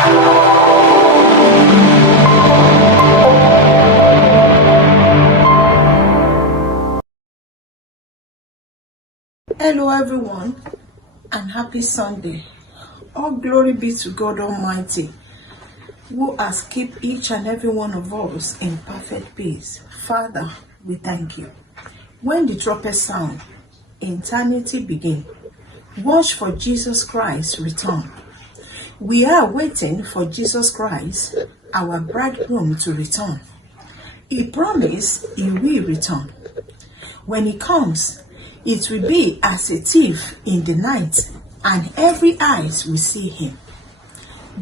Hello everyone, and happy Sunday. All glory be to God Almighty, who has kept each and every one of us in perfect peace. Father, we thank you. When the trumpet sound, eternity begin. Watch for Jesus Christ's return. We are waiting for Jesus Christ, our bridegroom, to return. He promised he will return. When he comes, it will be as a thief in the night, and every eyes will see him.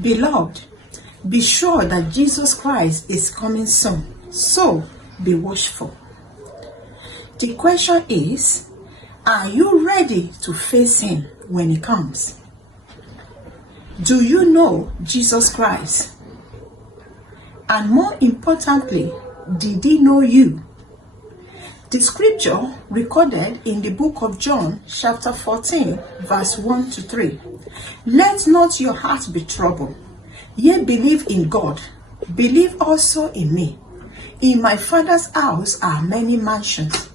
Beloved, be sure that Jesus Christ is coming soon, so be watchful. The question is, are you ready to face him when he comes? Do you know Jesus Christ? And more importantly, did he know you? The scripture recorded in the book of John, chapter 14, verse 1 to 3. Let not your heart be troubled. Ye believe in God, believe also in me. In my Father's house are many mansions.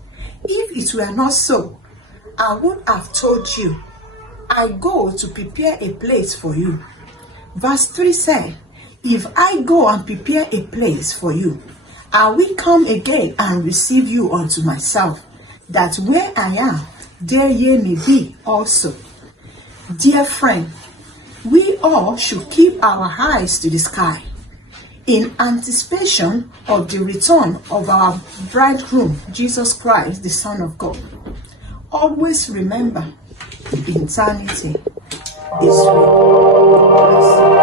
If it were not so, I would have told you. I go to prepare a place for you. Verse 3 said, if I go and prepare a place for you, I will come again and receive you unto myself, that where I am, there ye may be also. Dear friend, we all should keep our eyes to the sky in anticipation of the return of our bridegroom, Jesus Christ, the Son of God. Always remember, eternity is real. God bless you.